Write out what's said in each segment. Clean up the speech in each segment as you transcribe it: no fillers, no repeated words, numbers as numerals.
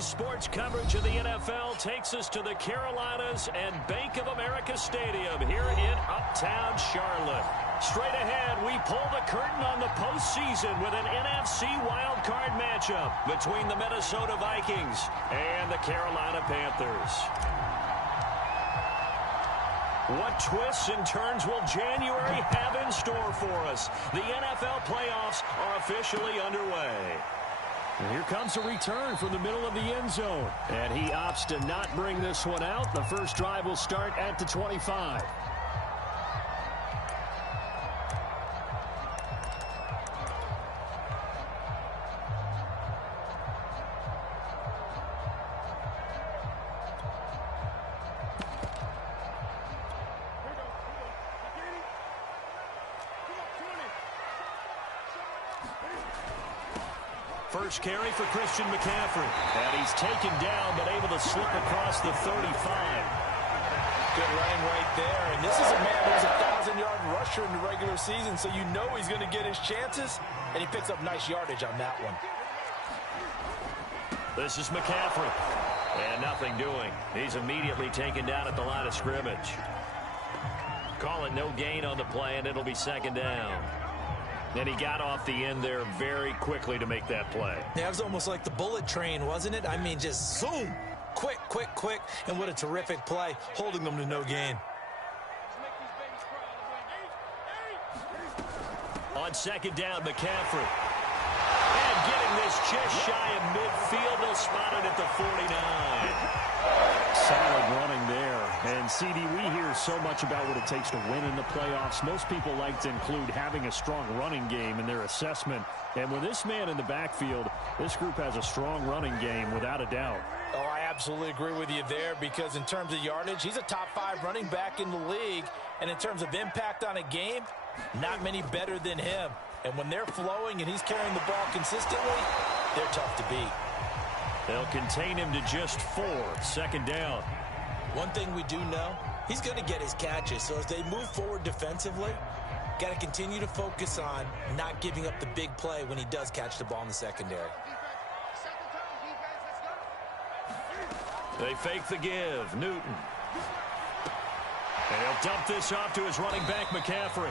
Today's sports coverage of the NFL takes us to the Carolinas and Bank of America Stadium here in Uptown Charlotte. Straight ahead, we pull the curtain on the postseason with an NFC wildcard matchup between the Minnesota Vikings and the Carolina Panthers. What twists and turns will January have in store for us? The NFL playoffs are officially underway. And here comes a return from the middle of the end zone. And he opts to not bring this one out. The first drive will start at the 25. First carry for Christian McCaffrey. And he's taken down, but able to slip across the 35. Good running right there. And this is a man who's a 1,000-yard rusher in the regular season, so you know he's going to get his chances. And he picks up nice yardage on that one. This is McCaffrey. And nothing doing. He's immediately taken down at the line of scrimmage. Call it no gain on the play, and it'll be second down. And he got off the end there very quickly to make that play. Yeah, it was almost like the bullet train, wasn't it? I mean, just zoom. Quick, quick, quick. And what a terrific play, holding them to no gain. On second down, McCaffrey. And getting this just shy of midfield. They'll spot it at the 49. Solid running there. And, CD, we hear so much about what it takes to win in the playoffs. Most people like to include having a strong running game in their assessment. And with this man in the backfield, this group has a strong running game without a doubt. Oh, I absolutely agree with you there, because in terms of yardage, he's a top 5 running back in the league. And in terms of impact on a game, not many better than him. And when they're flowing and he's carrying the ball consistently, they're tough to beat. They'll contain him to just 4. Second down. One thing we do know, he's going to get his catches. So as they move forward defensively, got to continue to focus on not giving up the big play when he does catch the ball in the secondary. They fake the give. Newton. And he'll dump this off to his running back, McCaffrey.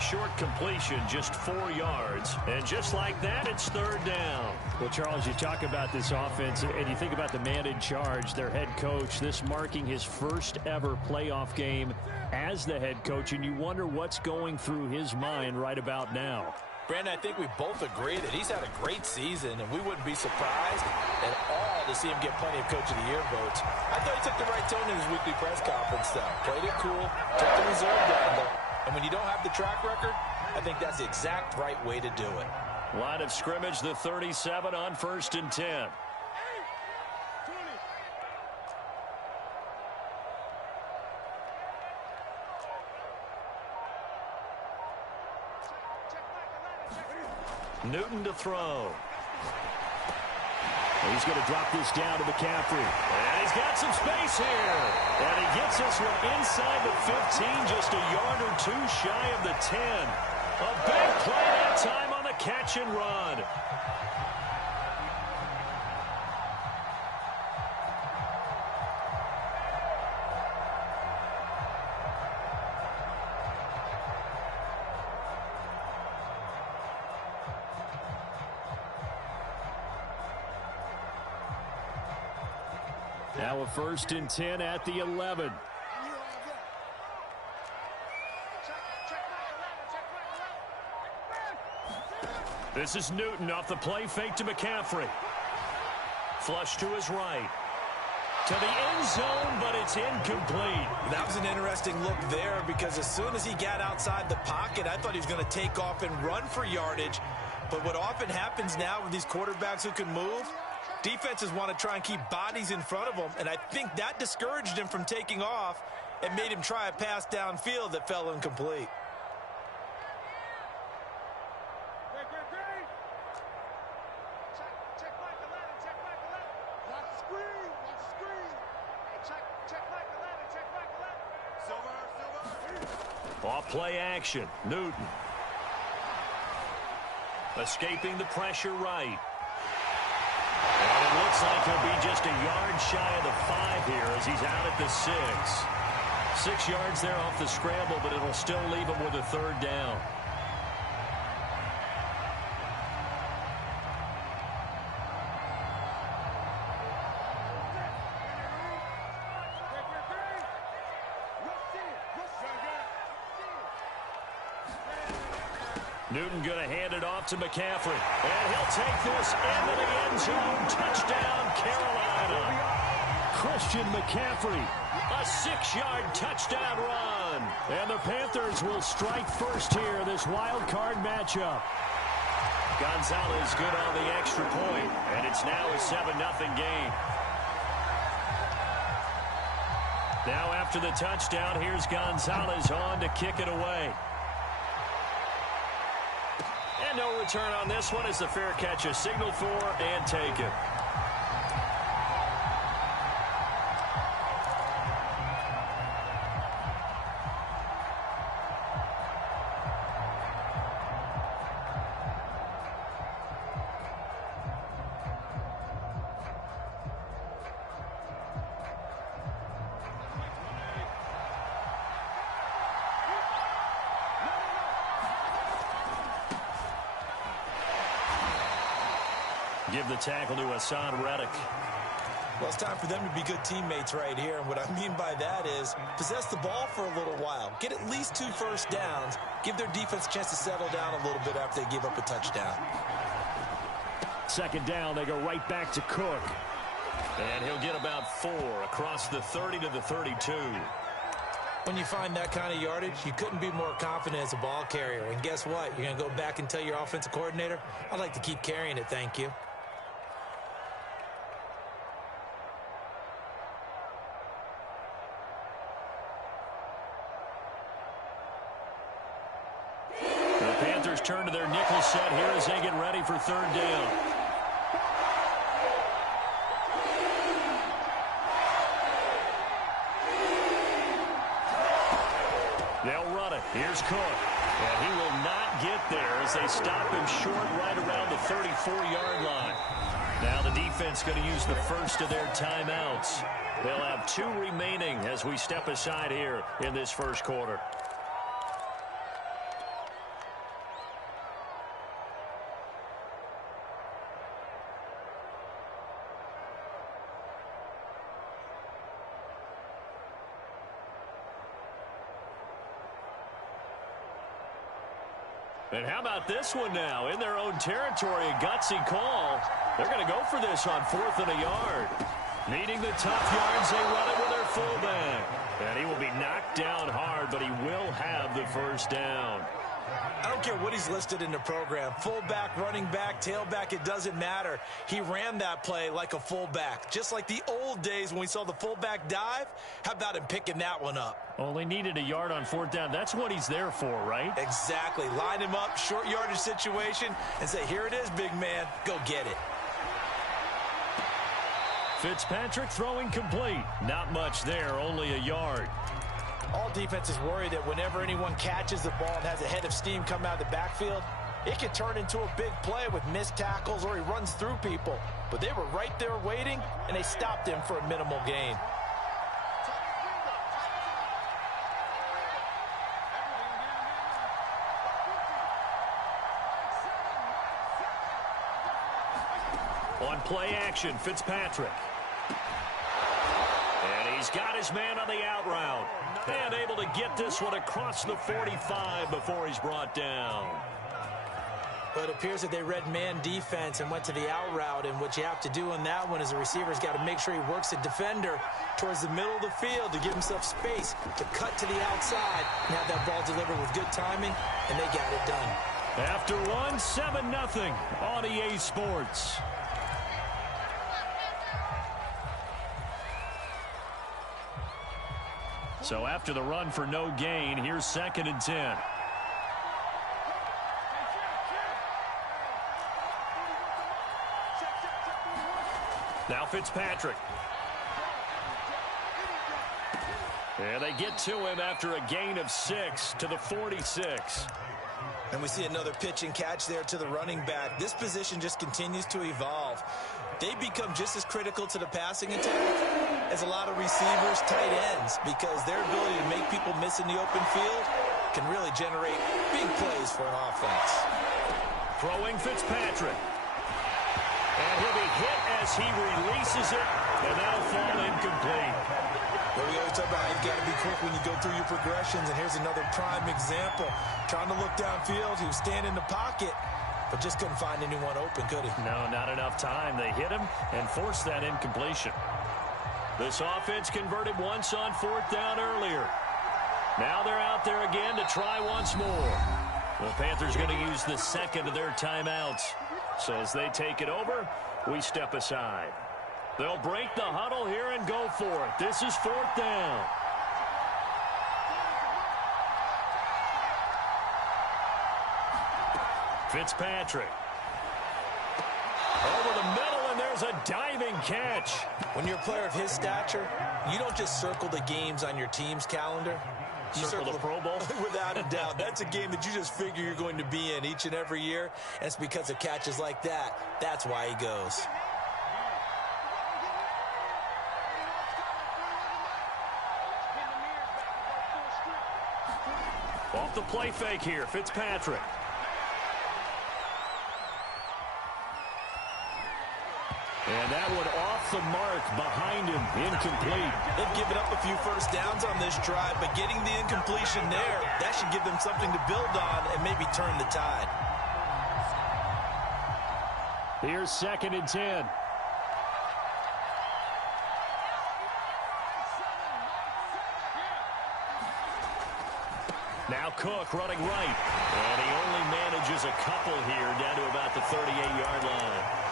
Short completion, just 4 yards. And just like that, it's third down. Well, Charles, you talk about this offense, and you think about the man in charge, their head coach, this marking his first ever playoff game as the head coach, and you wonder what's going through his mind right about now. Brandon, I think we both agree that he's had a great season, and we wouldn't be surprised at all to see him get plenty of Coach of the Year votes. I thought he took the right tone in his weekly press conference, though. Played it cool, took the reserve gamble. And when you don't have the track record, I think that's the exact right way to do it. Line of scrimmage, the 37 on 1st and 10. Newton to throw. He's going to drop this down to McCaffrey. And he's got some space here. And he gets this one inside the 15, just a yard or 2 shy of the 10. A big play that time on the catch and run. Now a 1st and 10 at the 11. This is Newton off the play fake to McCaffrey. Flush to his right. To the end zone, but it's incomplete. That was an interesting look there, because as soon as he got outside the pocket, I thought he was going to take off and run for yardage. But what often happens now with these quarterbacks who can move, defenses want to try and keep bodies in front of them, and I think that discouraged him from taking off and made him try a pass downfield that fell incomplete. Off play action, Newton. Escaping the pressure right. And it Looks like he'll be just a yard shy of the 5 here as he's out at the 6. 6 yards there off the scramble, but it'll still leave him with a 3rd down. Newton going to hand it off to McCaffrey. And he'll take this into the end zone. Touchdown, Carolina. Christian McCaffrey. A 6-yard touchdown run. And the Panthers will strike first here, this wild card matchup. Gonzalez good on the extra point, and it's now a 7-0 game. Now after the touchdown, here's Gonzalez on to kick it away. And no return on this one as the fair catch is signaled for and taken. Give the tackle to Hassan Reddick. Well, it's time for them to be good teammates right here. And what I mean by that is possess the ball for a little while. Get at least 2 first downs. Give their defense a chance to settle down a little bit after they give up a touchdown. 2nd down, they go right back to Cook. And he'll get about 4 across the 30 to the 32. When you find that kind of yardage, you couldn't be more confident as a ball carrier. And guess what? You're going to go back and tell your offensive coordinator, I'd like to keep carrying it, thank you. The Panthers turn to their nickel set here as they get ready for 3rd down. They'll run it. Here's Cook. And he will not get there as they stop him short right around the 34-yard line. Now the defense going to use the first of their timeouts. They'll have 2 remaining as we step aside here in this first quarter. And how about this one now? In their own territory, a gutsy call. They're going to go for this on 4th and a yard. Needing the tough yards, they run it with their fullback. And he will be knocked down hard, but he will have the first down. I don't care what he's listed in the program. Fullback, running back, tailback, it doesn't matter. He ran that play like a fullback. Just like the old days when we saw the fullback dive. How about him picking that one up? Only needed a yard on 4th down. That's what he's there for, right? Exactly. Line him up, short yardage situation, and say, here it is, big man. Go get it. Fitzpatrick throwing complete. Not much there, only a yard. All defenses worry that whenever anyone catches the ball and has a head of steam come out of the backfield, it can turn into a big play with missed tackles or he runs through people. But they were right there waiting, and they stopped him for a minimal gain. On play action, Fitzpatrick. And he's got his man on the out route. And able to get this one across the 45 before he's brought down. But it appears that they read man defense and went to the out route. And what you have to do on that one is the receiver's got to make sure he works the defender towards the middle of the field to give himself space to cut to the outside and have that ball delivered with good timing, and they got it done. After one, 7-0 on EA Sports. So after the run for no gain, here's 2nd and 10. Now Fitzpatrick. And they get to him after a gain of 6 to the 46. And we see another pitch and catch there to the running back. This position just continues to evolve. They become just as critical to the passing attack as a lot of receivers, tight ends, because their ability to make people miss in the open field can really generate big plays for an offense. Throwing Fitzpatrick. And he'll be hit as he releases it, and that'll fall incomplete. But we always talk about you've got to be quick when you go through your progressions, and here's another prime example. Trying to look downfield, he was standing in the pocket, but just couldn't find anyone open, could he? No, not enough time. They hit him and forced that incompletion. This offense converted once on 4th down earlier. Now they're out there again to try once more. The Panthers going to use the second of their timeouts. So as they take it over, we step aside. They'll break the huddle here and go for it. This is 4th down. Fitzpatrick. Over the middle, and there's a diving catch. When you're a player of his stature, you don't just circle the games on your team's calendar. You circle the Pro Bowl? Without a doubt. That's a game that you just figure you're going to be in each and every year. And it's because of catches like that. That's why he goes. Off the play fake here, Fitzpatrick. And that one off the mark behind him, incomplete. They've given up a few first downs on this drive, but getting the incompletion there, that should give them something to build on and maybe turn the tide. Here's 2nd and 10. Now Cook running right. And he only manages a couple here down to about the 38-yard line.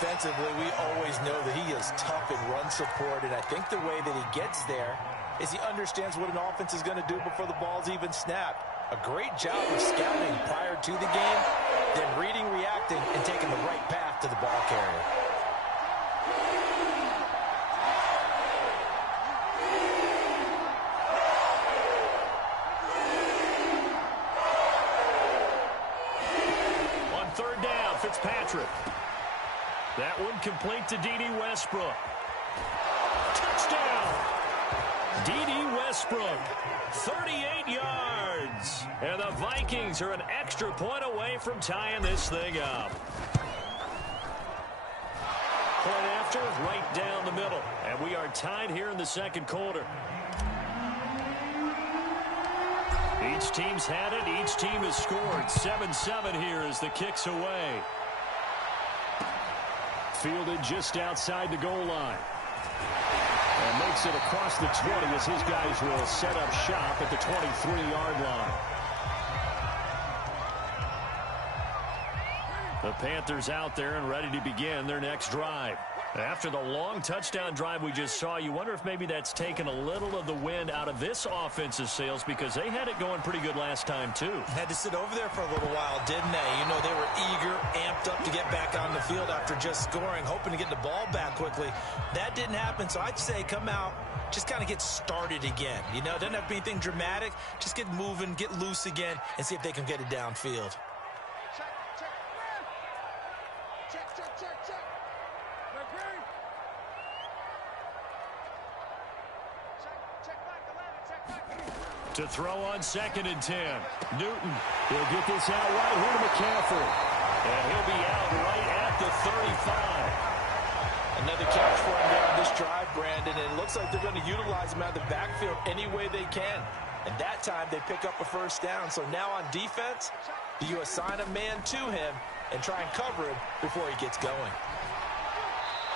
Defensively, we always know that he is tough in run support, and I think the way that he gets there is he understands what an offense is going to do before the ball's even snapped. A great job of scouting prior to the game, then reading, reacting, and taking the right path to the ball carrier. On 3rd down, Fitzpatrick. That one complete to D.D. Westbrook. Touchdown! D.D. Westbrook, 38 yards. And the Vikings are an extra point away from tying this thing up. Point after, right down the middle. And we are tied here in the 2nd quarter. Each team's had it. Each team has scored. 7-7 here as the kick's away. Fielded just outside the goal line. And makes it across the 20 as his guys will set up shop at the 23-yard line. The Panthers out there and ready to begin their next drive. After the long touchdown drive we just saw, you wonder if maybe that's taken a little of the wind out of this offense's sails, because they had it going pretty good last time too. Had to sit over there for a little while, didn't they? You know, they were eager, amped up to get back on the field after just scoring, hoping to get the ball back quickly. That didn't happen, so I'd say come out, just kind of get started again. You know, it doesn't have to be anything dramatic. Just get moving, get loose again, and see if they can get it downfield. To throw on 2nd and 10. Newton. He'll get this out right here to McCaffrey. And he'll be out right at the 35. Another catch for him there on this drive, Brandon, and it looks like they're going to utilize him out of the backfield any way they can. And that time they pick up a first down. So now on defense, do you assign a man to him and try and cover him before he gets going?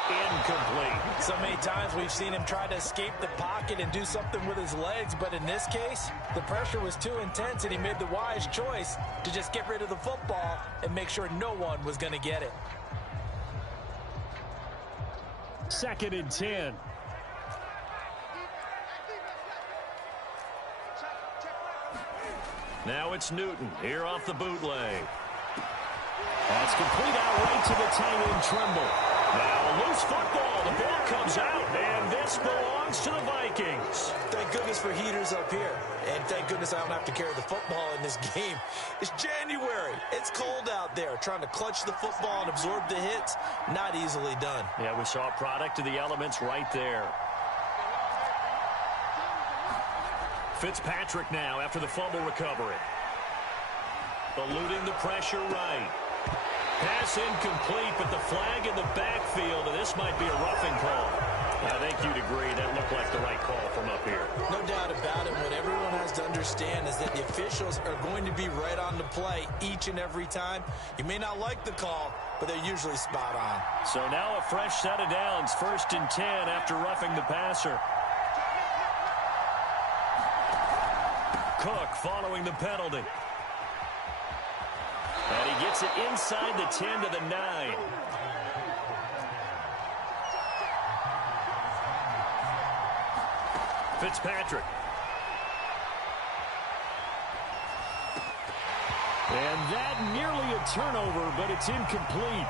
Incomplete. So many times we've seen him try to escape the pocket and do something with his legs, but in this case, the pressure was too intense and he made the wise choice to just get rid of the football and make sure no one was going to get it. 2nd and 10. Now it's Newton here off the bootleg. That's complete out right to the tight end, Tremble. Now a loose football. The ball comes out, and this belongs to the Vikings. Thank goodness for heaters up here. And thank goodness I don't have to carry the football in this game. It's January. It's cold out there. Trying to clutch the football and absorb the hits, not easily done. Yeah, we saw a product of the elements right there. Fitzpatrick now after the fumble recovery. Eluding the pressure right. Pass incomplete, but the flag in the backfield, and this might be a roughing call. I think you'd agree that looked like the right call from up here. No doubt about it. What everyone has to understand is that the officials are going to be right on the play each and every time. You may not like the call, but they're usually spot on. So now a fresh set of downs, 1st and 10 after roughing the passer. Cook following the penalty. And he gets it inside the 10 to the 9. Fitzpatrick. And that nearly a turnover, but it's incomplete.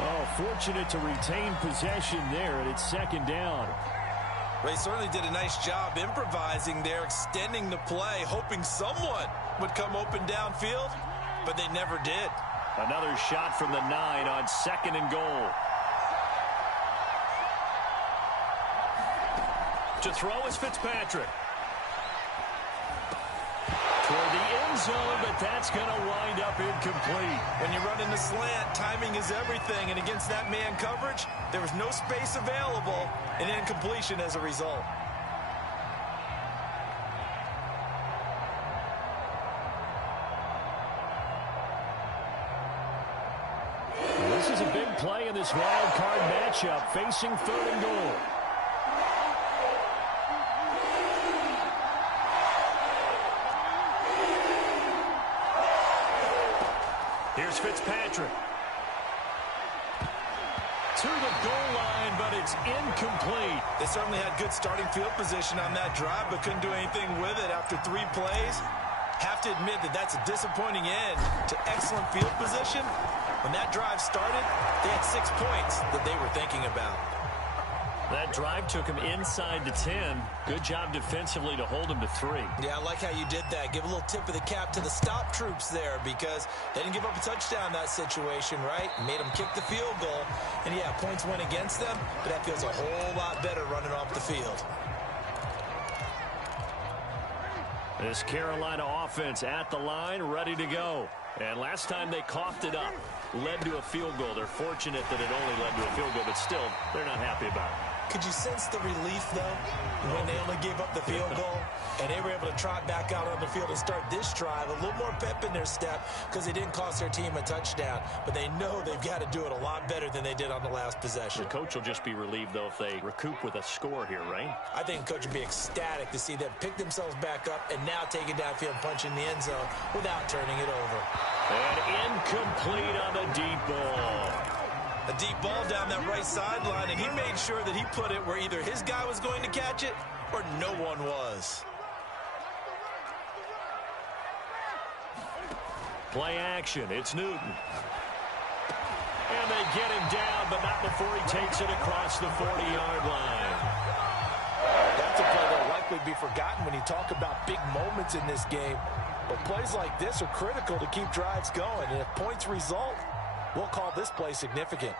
Oh, fortunate to retain possession there, and it's 2nd down. They certainly did a nice job improvising there, extending the play, hoping someone would come open downfield, but they never did. Another shot from the 9 on 2nd and goal. To throw is Fitzpatrick. Toward the end zone, but that's going to wind up incomplete. When you run in the slant, timing is everything, and against that man coverage, there was no space available, and incompletion as a result. This is a big play in this wild card matchup, facing 3rd and goal. Here's Fitzpatrick. To the goal line, but it's incomplete. They certainly had good starting field position on that drive, but couldn't do anything with it after 3 plays. Have to admit that that's a disappointing end to excellent field position. When that drive started, they had 6 points that they were thinking about. That drive took him inside the 10. Good job defensively to hold him to 3. Yeah, I like how you did that. Give a little tip of the cap to the stop troops there because they didn't give up a touchdown in that situation, right? Made them kick the field goal. And, yeah, points went against them, but that feels a whole lot better running off the field. This Carolina offense at the line, ready to go. And last time they coughed it up, led to a field goal. They're fortunate that it only led to a field goal, but still, they're not happy about it. Could you sense the relief, though, when they only gave up the field goal and they were able to trot back out on the field and start this drive? A little more pep in their step because they didn't cost their team a touchdown, but they know they've got to do it a lot better than they did on the last possession. The coach will just be relieved, though, if they recoup with a score here, right? I think the coach would be ecstatic to see them pick themselves back up and now take it downfield, punch in the end zone without turning it over. And incomplete on the deep ball. A deep ball down that right sideline, and he made sure that he put it where either his guy was going to catch it or no one was. Play action. It's Newton. And they get him down, but not before he takes it across the 40-yard line. That's a play that will likely be forgotten when you talk about big moments in this game. But plays like this are critical to keep drives going, and if points result, we'll call this play significant.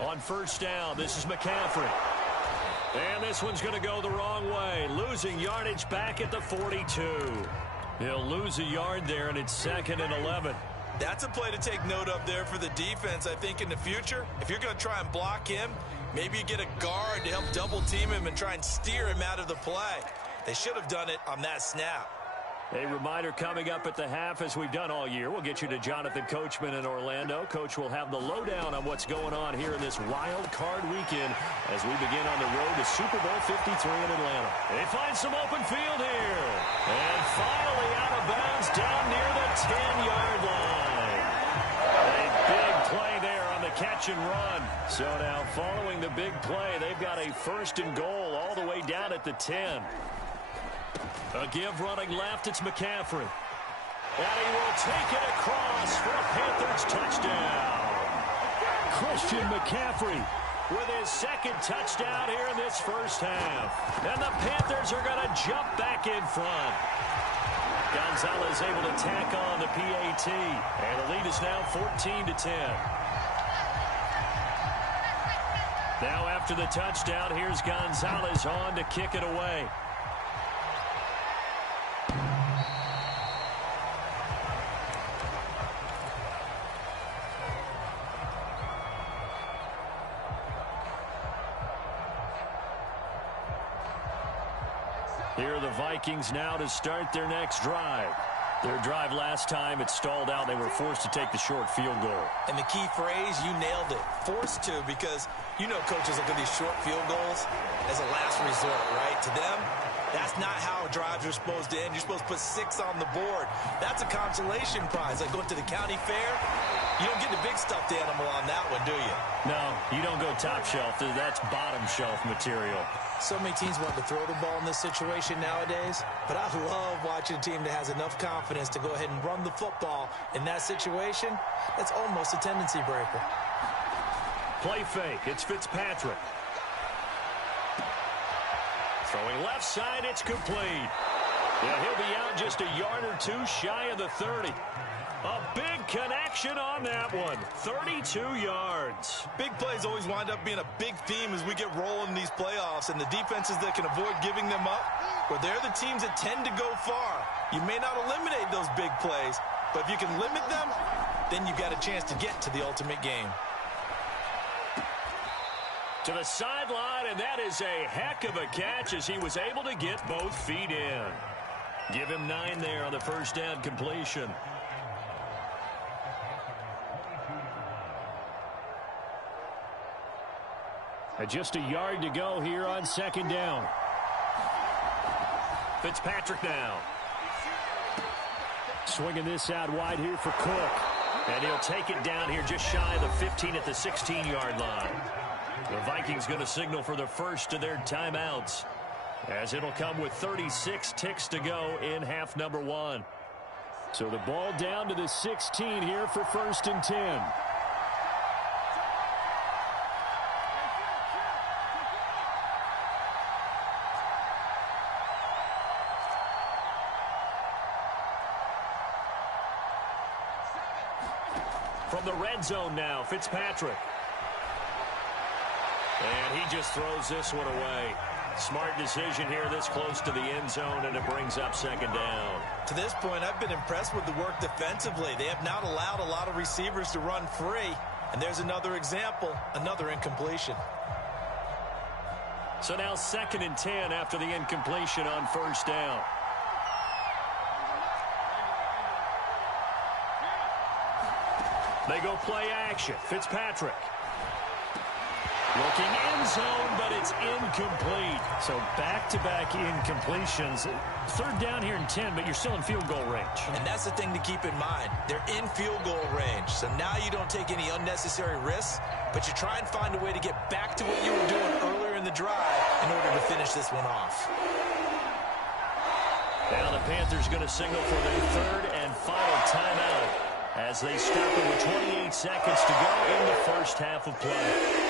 On 1st down, this is McCaffrey. And this one's going to go the wrong way. Losing yardage back at the 42. He'll lose a yard there, and it's 2nd and 11. That's a play to take note of there for the defense, I think, in the future. If you're going to try and block him, maybe you get a guard to help double team him and try and steer him out of the play. They should have done it on that snap. A reminder coming up at the half, as we've done all year. We'll get you to Jonathan Coachman in Orlando. Coach will have the lowdown on what's going on here in this wild card weekend as we begin on the road to Super Bowl 53 in Atlanta. They find some open field here. And finally out of bounds down near the 10-yard line. A big play there on the catch and run. So now following the big play, they've got a 1st and goal all the way down at the 10. A give running left, it's McCaffrey. And he will take it across for a Panthers touchdown. Christian McCaffrey with his second touchdown here in this first half. And the Panthers are going to jump back in front. Gonzalez able to tack on the PAT. And the lead is now 14-10. Now after the touchdown, here's Gonzalez on to kick it away. Here are the Vikings now to start their next drive. Their drive last time, it stalled out. They were forced to take the short field goal. And the key phrase, you nailed it. Forced to, because you know coaches look at these short field goals as a last resort, right? To them, that's not how drives are supposed to end. You're supposed to put 6 on the board. That's a consolation prize. Like going to the county fair, you don't get the big stuffed animal on that one, do you? No, you don't go top shelf. That's bottom shelf material. So many teams want to throw the ball in this situation nowadays, but I love watching a team that has enough confidence to go ahead and run the football in that situation. That's almost a tendency breaker. Play fake. It's Fitzpatrick. Throwing left side, it's complete. Yeah, he'll be out just a yard or two shy of the 30. A big connection on that one. 32 yards. Big plays always wind up being a big theme as we get rolling in these playoffs, and the defenses that can avoid giving them up, well, they're the teams that tend to go far. You may not eliminate those big plays, but if you can limit them, then you've got a chance to get to the ultimate game. To the sideline, and that is a heck of a catch as he was able to get both feet in. Give him 9 there on the first down completion. Just a yard to go here on second down. Fitzpatrick now. Swinging this out wide here for Cook. And he'll take it down here just shy of the 15 at the 16-yard line. The Vikings going to signal for the first of their timeouts, as it'll come with 36 ticks to go in half number 1. So the ball down to the 16 here for 1st and 10. From the red zone now, Fitzpatrick. And he just throws this one away. Smart decision here this close to the end zone, and it brings up second down. To this point, I've been impressed with the work defensively. They have not allowed a lot of receivers to run free. And there's another example, another incompletion. So now 2nd and 10 after the incompletion on first down. They go play action. Fitzpatrick. Looking end zone, but it's incomplete. So back-to-back incompletions. 3rd down here and 10, but you're still in field goal range. And that's the thing to keep in mind. They're in field goal range. So now you don't take any unnecessary risks, but you try and find a way to get back to what you were doing earlier in the drive in order to finish this one off. Now the Panthers going to signal for their 3rd and final timeout as they stop it with 28 seconds to go in the first half of play.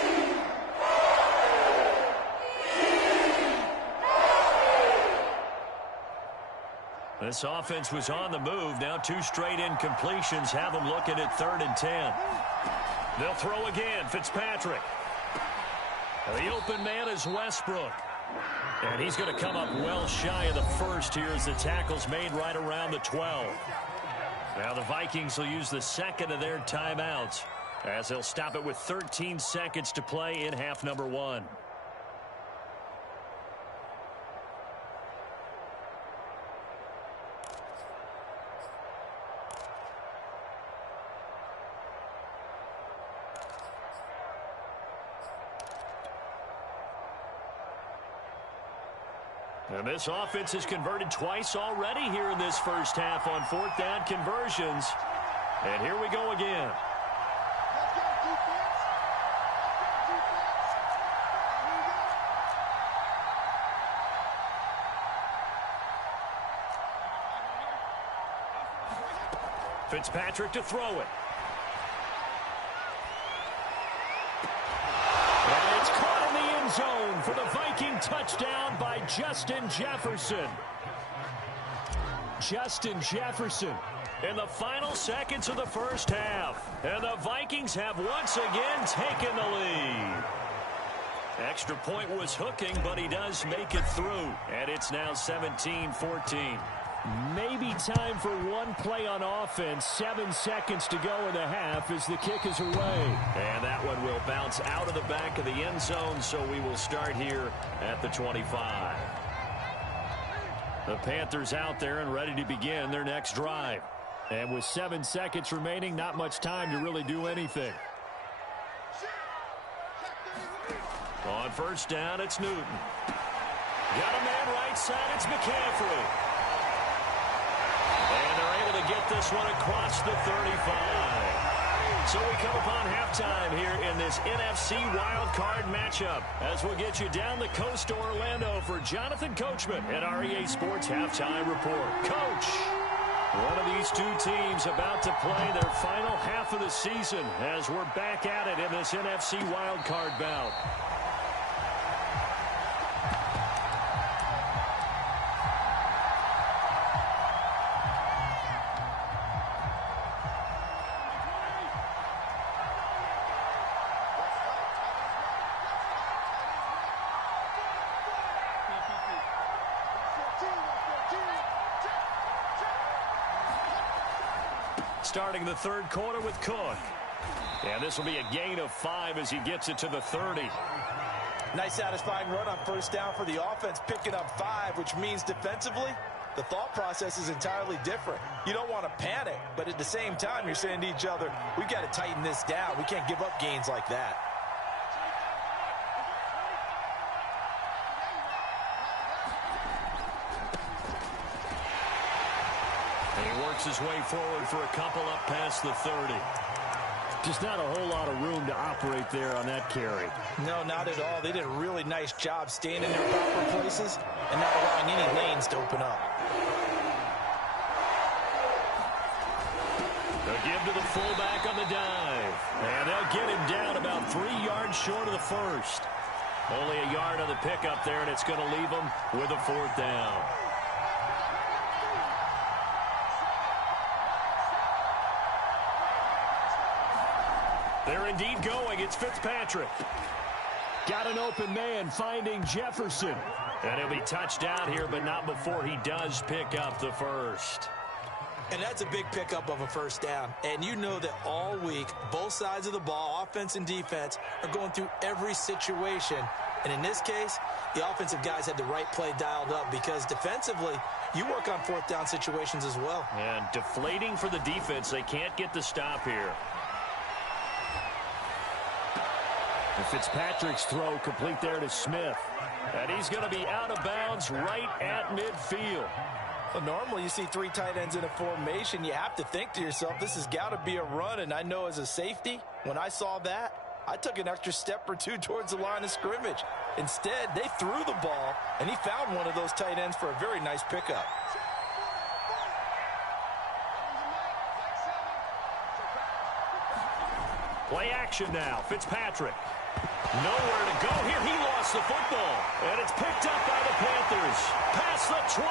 This offense was on the move. Now 2 straight incompletions have them looking at 3rd and 10. They'll throw again. Fitzpatrick. The open man is Westbrook. And he's going to come up well shy of the first here as the tackle's made right around the 12. Now the Vikings will use the 2nd of their timeouts as they'll stop it with 13 seconds to play in half number 1. And this offense has converted twice already here in this first half on 4th down conversions. And here we go again. Fitzpatrick to throw it. And it's caught in the end zone for the Viking touchdown by Justin Jefferson. Justin Jefferson in the final seconds of the first half. And the Vikings have once again taken the lead. Extra point was hooking, but he does make it through. And it's now 17-14. Maybe time for one play on offense. 7 seconds to go in the half as the kick is away. And that one will bounce out of the back of the end zone, so we will start here at the 25. The Panthers out there and ready to begin their next drive. And with 7 seconds remaining, not much time to really do anything. On first down, it's Newton. Got a man right side, it's McCaffrey. And they're able to get this one across the 35. So we come upon halftime here in this NFC wildcard matchup as we'll get you down the coast to Orlando for Jonathan Coachman at REA Sports Halftime Report. Coach, one of these two teams about to play their final half of the season as we're back at it in this NFC wildcard bout. Starting the third quarter with Cook. And this will be a gain of 5 as he gets it to the 30. Nice satisfying run on first down for the offense, picking up 5, which means defensively, the thought process is entirely different. You don't want to panic, but at the same time, you're saying to each other, we've got to tighten this down. We can't give up gains like that. His way forward for a couple up past the 30. Just not a whole lot of room to operate there on that carry. No, not at all. They did a really nice job staying in their proper places and not allowing any lanes to open up. They'll give to the fullback on the dive. And they'll get him down about 3 yards short of the first. Only a yard on the pickup there, and it's going to leave them with a 4th down. They're indeed going. It's Fitzpatrick. Got an open man finding Jefferson. And he'll be touched down here, but not before he does pick up the first. And that's a big pickup of a first down. And you know that all week, both sides of the ball, offense and defense, are going through every situation. And in this case, the offensive guys had the right play dialed up because defensively, you work on 4th down situations as well. And deflating for the defense. They can't get the stop here. And Fitzpatrick's throw complete there to Smith. And he's going to be out of bounds right at midfield. Well, normally you see 3 tight ends in a formation. You have to think to yourself, this has got to be a run. And I know as a safety, when I saw that, I took an extra step or 2 towards the line of scrimmage. Instead, they threw the ball, and he found one of those tight ends for a very nice pickup. Play action now. Fitzpatrick. Nowhere to go here. He lost the football. And it's picked up by the Panthers. Past the 20.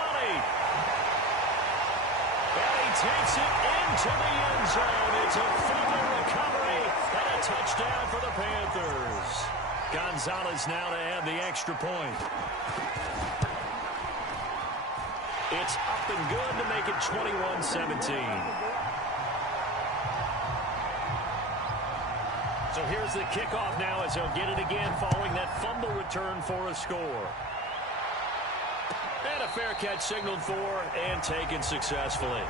And he takes it into the end zone. It's a fumble recovery and a touchdown for the Panthers. Gonzalez now to add the extra point. It's up and good to make it 21-17. So here's the kickoff now as he'll get it again following that fumble return for a score. And a fair catch signaled for and taken successfully.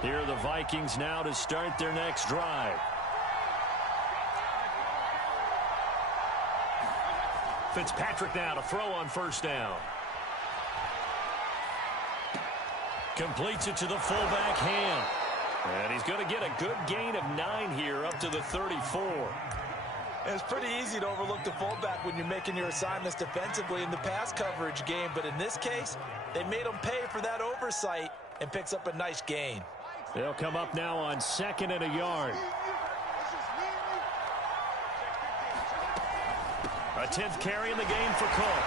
Here are the Vikings now to start their next drive. Fitzpatrick now to throw on first down. Completes it to the fullback, Ham. And he's going to get a good gain of 9 here up to the 34. It's pretty easy to overlook the fullback when you're making your assignments defensively in the pass coverage game. But in this case, they made him pay for that oversight and picks up a nice gain. They'll come up now on 2nd and a yard. A 10th carry in the game for Cook.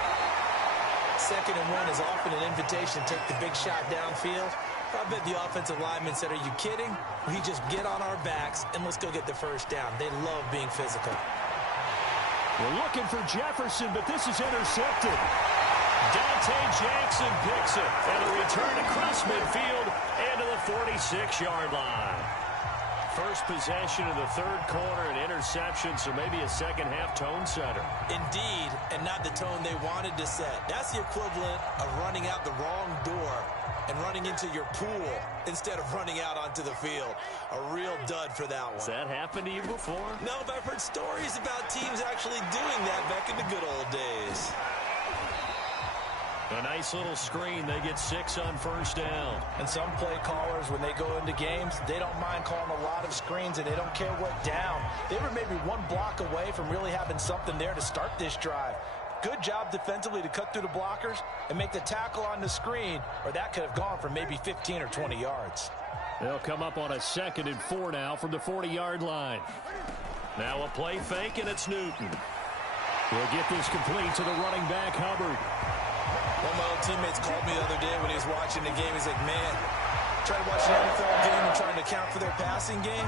2nd and 1 is often an invitation to take the big shot downfield. I bet the offensive lineman said, are you kidding? We just get on our backs and let's go get the first down. They love being physical. We're looking for Jefferson, but this is intercepted. Dante Jackson picks it. And a return across midfield and to the 46-yard line. First possession of the 3rd quarter, an interception, so maybe a second-half tone setter. Indeed, and not the tone they wanted to set. That's the equivalent of running out the wrong door and running into your pool instead of running out onto the field. A real dud for that one. Has that happened to you before? No, but I've heard stories about teams actually doing that back in the good old days. A nice little screen. They get 6 on first down. And some play callers, when they go into games, they don't mind calling a lot of screens, and they don't care what down. They were maybe 1 block away from really having something there to start this drive. Good job defensively to cut through the blockers and make the tackle on the screen, or that could have gone for maybe 15 or 20 yards. They'll come up on a 2nd and 4 now from the 40-yard line. Now a play fake, and it's Newton. We'll get this complete to the running back, Hubbard. One of my old teammates called me the other day when he was watching the game. He's like, man, trying to watch an NFL game and trying to account for their passing game,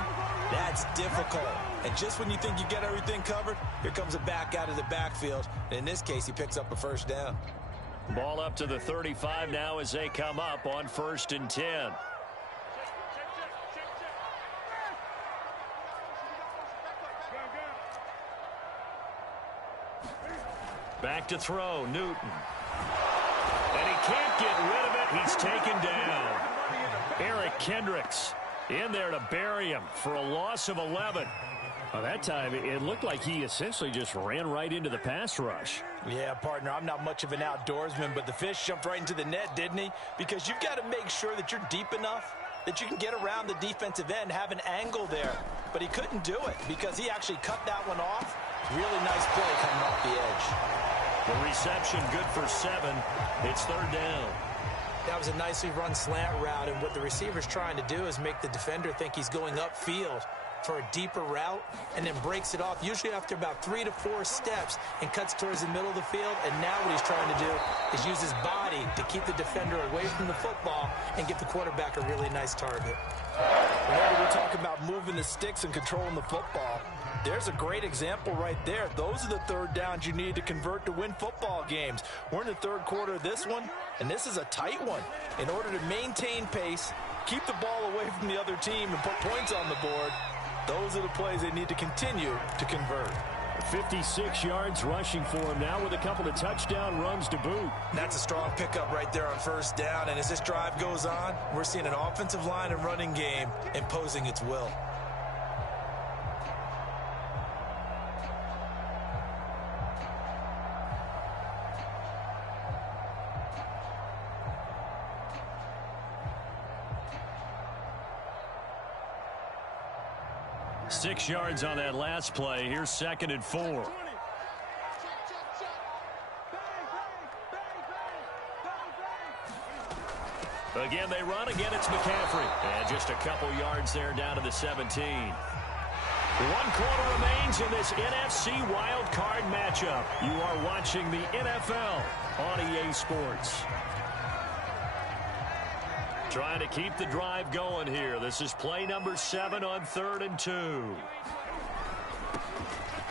that's difficult. And just when you think you get everything covered, here comes a back out of the backfield. And in this case, he picks up a first down. Ball up to the 35 now as they come up on 1st and 10. Back to throw, Newton. And he can't get rid of it. He's taken down. Eric Kendricks in there to bury him for a loss of 11. Well, that time, it looked like he essentially just ran right into the pass rush. Yeah, partner, I'm not much of an outdoorsman, but the fish jumped right into the net, didn't he? Because you've got to make sure that you're deep enough that you can get around the defensive end, have an angle there. But he couldn't do it because he actually cut that one off. Really nice play coming off the edge. The reception good for 7. It's 3rd down. That was a nicely run slant route, and what the receiver's trying to do is make the defender think he's going upfield for a deeper route and then breaks it off, usually after about 3 to 4 steps, and cuts towards the middle of the field. And now what he's trying to do is use his body to keep the defender away from the football and give the quarterback a really nice target. Whenever we're talking about moving the sticks and controlling the football, there's a great example right there. Those are the 3rd downs you need to convert to win football games. We're in the 3rd quarter of this one, and this is a tight one. In order to maintain pace, keep the ball away from the other team, and put points on the board, those are the plays they need to continue to convert. 56 yards rushing for him now with a couple of touchdown runs to boot. That's a strong pickup right there on first down, and as this drive goes on, we're seeing an offensive line and running game imposing its will. Six yards on that last play. Here's 2nd and 4. Again, they run. Again, it's McCaffrey. And just a couple yards there down to the 17. 1 quarter remains in this NFC Wild Card matchup. You are watching the NFL on EA Sports. Trying to keep the drive going here. This is play number 7 on 3rd and 2.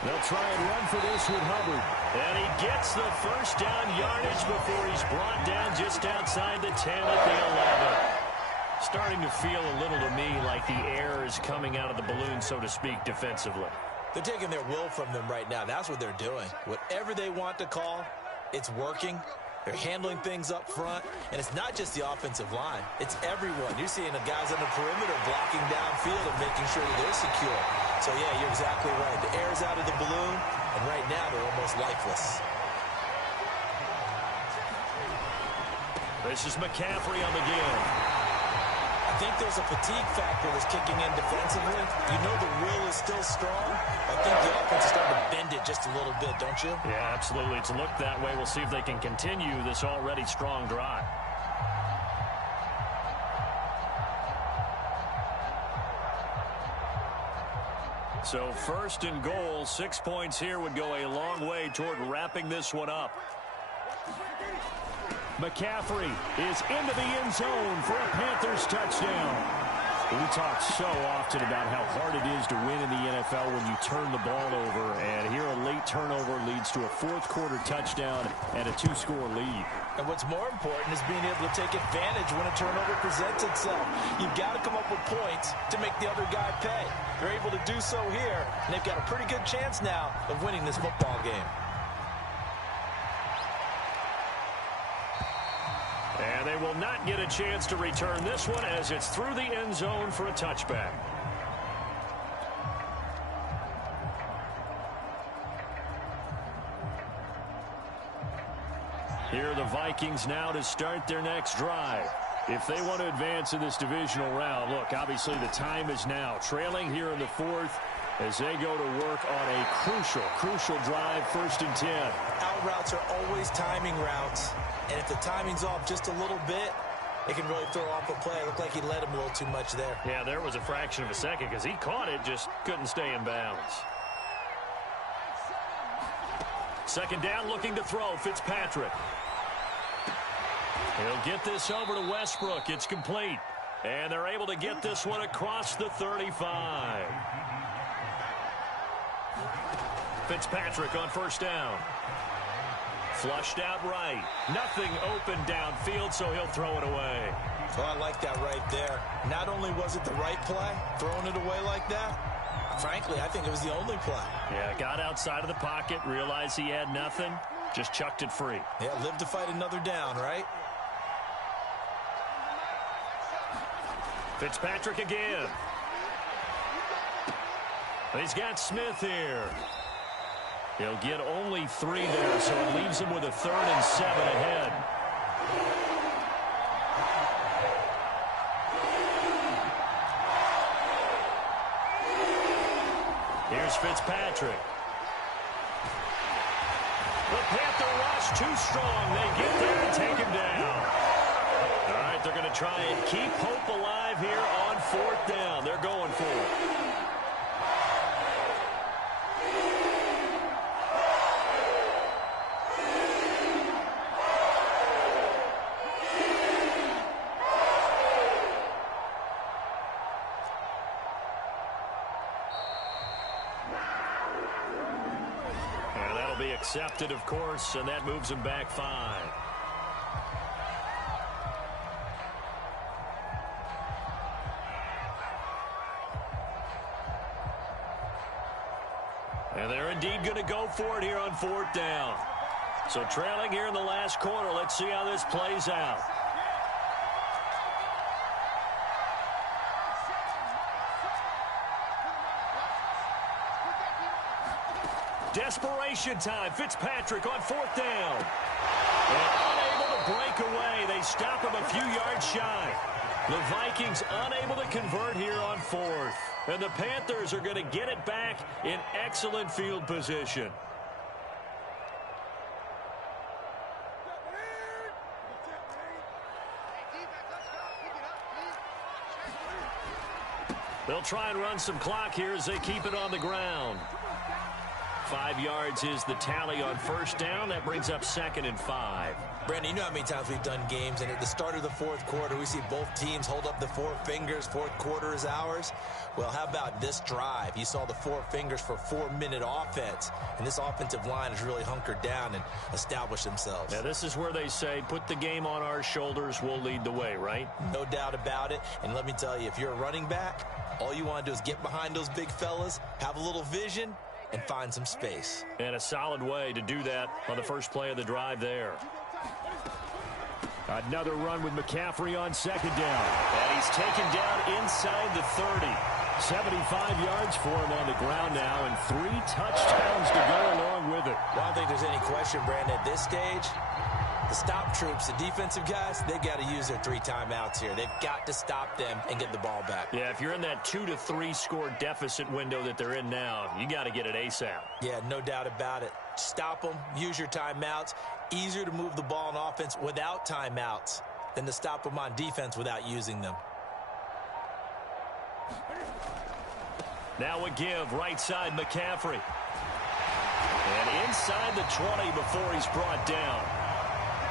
They'll try and run for this with Hubbard. And he gets the first down yardage before he's brought down just outside the 10 at the 11. Starting to feel a little to me like the air is coming out of the balloon, so to speak, defensively. They're taking their will from them right now. That's what they're doing. Whatever they want to call, it's working. They're handling things up front, and it's not just the offensive line. It's everyone. You're seeing the guys on the perimeter blocking downfield and making sure that they're secure. So, yeah, you're exactly right. The air's out of the balloon, and right now they're almost lifeless. This is McCaffrey on the game. I think there's a fatigue factor that's kicking in defensively? You know the will is still strong. I think the offense is starting to bend it just a little bit, don't you? Yeah, absolutely. It's looked that way. We'll see if they can continue this already strong drive. So first and goal, 6 points here would go a long way toward wrapping this one up. McCaffrey is into the end zone for a Panthers touchdown. We talk so often about how hard it is to win in the NFL when you turn the ball over, and here a late turnover leads to a fourth-quarter touchdown and a 2-score lead. And what's more important is being able to take advantage when a turnover presents itself. You've got to come up with points to make the other guy pay. They're able to do so here, and they've got a pretty good chance now of winning this football game. And they will not get a chance to return this one as it's through the end zone for a touchback. Here are the Vikings now to start their next drive. If they want to advance in this divisional round, look, obviously the time is now. Trailing here in the fourth as they go to work on a crucial drive, 1st and 10. Out routes are always timing routes. And if the timing's off just a little bit, it can really throw off a play. It looked like he let him a little too much there. Yeah, there was a fraction of a second because he caught it, just couldn't stay in bounds. Second down, looking to throw, Fitzpatrick. He'll get this over to Westbrook. It's complete. And they're able to get this one across the 35. Fitzpatrick on first down. Flushed out right. Nothing open downfield, so he'll throw it away. Oh, I like that right there. Not only was it the right play, throwing it away like that, frankly, I think it was the only play. Yeah, got outside of the pocket, realized he had nothing, just chucked it free. Yeah, live to fight another down, right? Fitzpatrick again. He's got Smith here. He'll get only 3 there, so it leaves him with a 3rd and 7 ahead. Here's Fitzpatrick. The Panther rush too strong. They get there and take him down. All right, they're going to try and keep hope alive here on 4th down. They're going for it. Accepted, of course, and that moves him back 5. And they're indeed going to go for it here on 4th down. So trailing here in the last quarter, let's see how this plays out. Desperation time. Fitzpatrick on 4th down. And unable to break away. They stop him a few yards shy. The Vikings unable to convert here on 4th. And the Panthers are going to get it back in excellent field position. They'll try and run some clock here as they keep it on the ground. 5 yards is the tally on 1st down. That brings up 2nd and 5. Brandon, you know how many times we've done games, and at the start of the 4th quarter, we see both teams hold up the 4 fingers. 4th quarter is ours. Well, how about this drive? You saw the 4 fingers for 4-minute offense, and this offensive line has really hunkered down and established themselves. Yeah, this is where they say, put the game on our shoulders, we'll lead the way, right? No doubt about it. And let me tell you, if you're a running back, all you want to do is get behind those big fellas, have a little vision, and find some space. And a solid way to do that on the first play of the drive there. Another run with McCaffrey on 2nd down. And he's taken down inside the 30. 75 yards for him on the ground now, and 3 touchdowns to go along with it. I don't think there's any question, Brandon, at this stage, The stop troops, the defensive guys, they got to use their 3 timeouts here. They've got to stop them and get the ball back. Yeah, if you're in that 2 to 3 score deficit window that they're in now, you got to get it ASAP. Yeah, no doubt about it. Stop them, use your timeouts. Easier to move the ball on offense without timeouts than to stop them on defense without using them. Now a give, right side McCaffrey. And inside the 20 before he's brought down.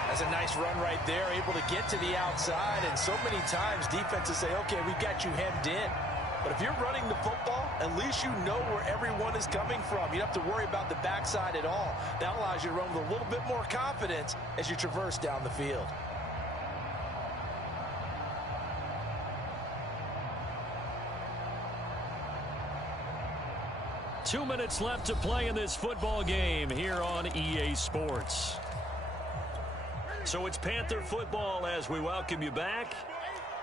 That's a nice run right there, able to get to the outside. And so many times defenses say, okay, we've got you hemmed in. But if you're running the football, at least you know where everyone is coming from. You don't have to worry about the backside at all. That allows you to run with a little bit more confidence as you traverse down the field. Two minutes left to play in this football game here on EA Sports. So it's Panther football as we welcome you back.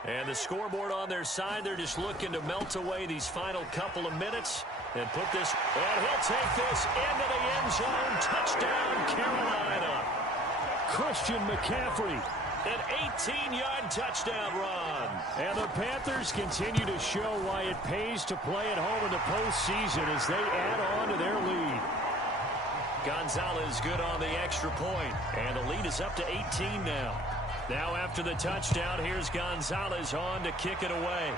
And the scoreboard on their side, they're just looking to melt away these final couple of minutes and put this, and he'll take this into the end zone. Touchdown, Carolina. Christian McCaffrey. An 18-yard touchdown run. And the Panthers continue to show why it pays to play at home in the postseason as they add on to their lead. Gonzalez good on the extra point, and the lead is up to 18 now. Now after the touchdown, here's Gonzalez on to kick it away.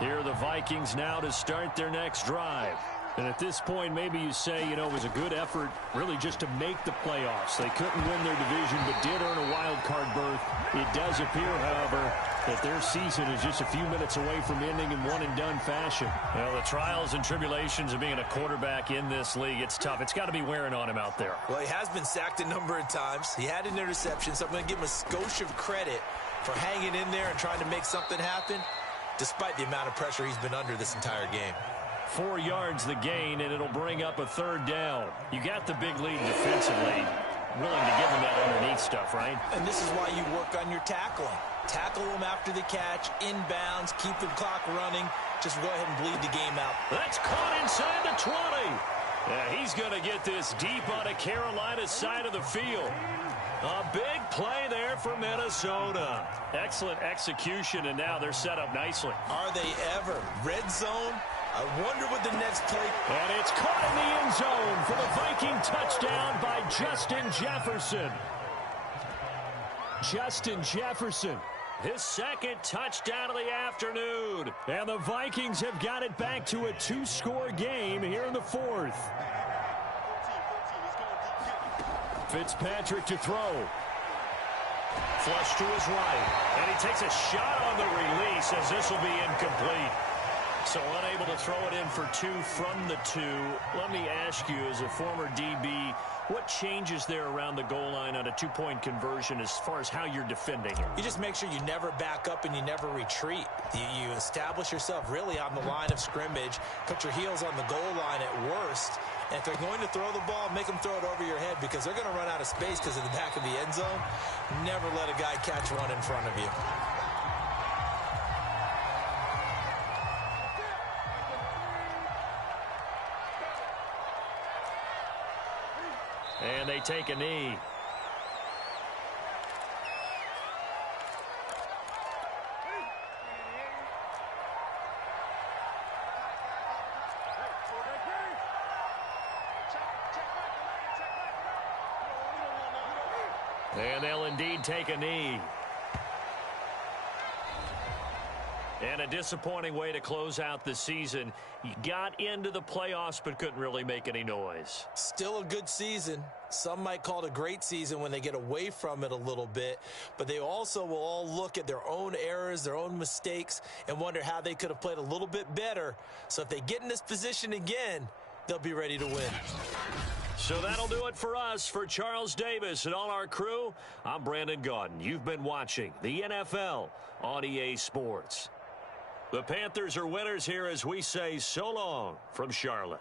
Here are the Vikings now to start their next drive. And at this point, maybe you say, you know, it was a good effort really just to make the playoffs. They couldn't win their division but did earn a wild card berth. It does appear, however, that their season is just a few minutes away from ending in one-and-done fashion. Well, the trials and tribulations of being a quarterback in this league, it's tough. It's got to be wearing on him out there. Well, he has been sacked a number of times. He had an interception, so I'm going to give him a skosh of credit for hanging in there and trying to make something happen, despite the amount of pressure he's been under this entire game. 4 yards the gain, and it'll bring up a third down. You got the big lead defensively. Willing to give them that underneath stuff, right? And this is why you work on your tackling. Tackle them after the catch, inbounds, keep the clock running. Just go ahead and bleed the game out. That's caught inside the 20. Yeah, he's going to get this deep on a Carolina side of the field. A big play there for Minnesota. Excellent execution, and now they're set up nicely. Are they ever? Red zone? I wonder what the next play. And it's caught in the end zone for the Viking touchdown by Justin Jefferson. Justin Jefferson. His second touchdown of the afternoon. And the Vikings have got it back to a 2-score game here in the fourth. Fitzpatrick to throw. Flush to his right. And he takes a shot on the release as this will be incomplete. So unable to throw it in for 2 from the 2. Let me ask you, as a former DB, what changes there around the goal line on a 2-point conversion as far as how you're defending it? You just make sure you never back up and you never retreat. You establish yourself really on the line of scrimmage, put your heels on the goal line at worst. And if they're going to throw the ball, make them throw it over your head because they're going to run out of space because of the back of the end zone. Never let a guy catch one in front of you. And they take a knee. And they'll indeed take a knee. And a disappointing way to close out the season. You got into the playoffs but couldn't really make any noise. Still a good season. Some might call it a great season when they get away from it a little bit. But they also will all look at their own errors, their own mistakes, and wonder how they could have played a little bit better. So if they get in this position again, they'll be ready to win. So that'll do it for us. For Charles Davis and all our crew, I'm Brandon Gaudin. You've been watching the NFL on EA Sports. The Panthers are winners here as we say so long from Charlotte.